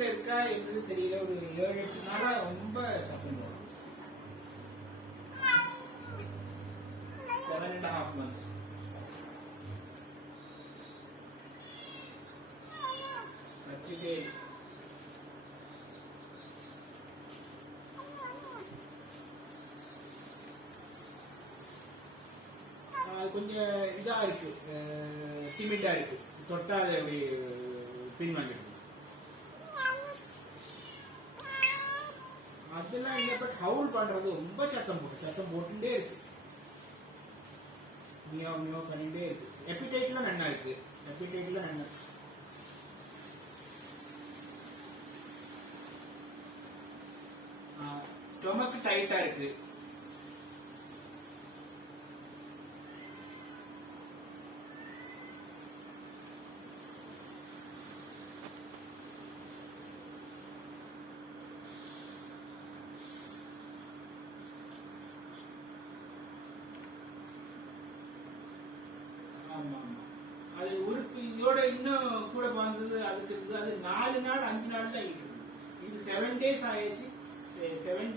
வீட்டுல இருக்கா என்னது தெரியல, ஒரு 7-8 நாளா ரொம்ப சத்தம் போடும். 7.5 months. கத்திட்டே கொஞ்சம் இதா இருக்கு, டிமிட்டா இருக்கு, தொட்டா அதை அப்படி பின்வாங்கிடுது. அதெல்லாம் இல்ல, பட் ஹவுல் பண்றது ரொம்ப சத்தம் போட்டுட்டே இருக்கு, மியோ மியோ பண்ணிட்டே இருக்கு. எபிடைட்ல நன்னா இருக்கு, எபிடைட்ல நன்னா. ஸ்டொமக் டைட்டா இருக்கு. அது உறுப்பு இதோட இன்னும் கூட வந்தது, அதுக்கு அது 4 நாள் 5 நாள் தான் இருக்குது. இது 7 days ஆயிடுச்சு. 7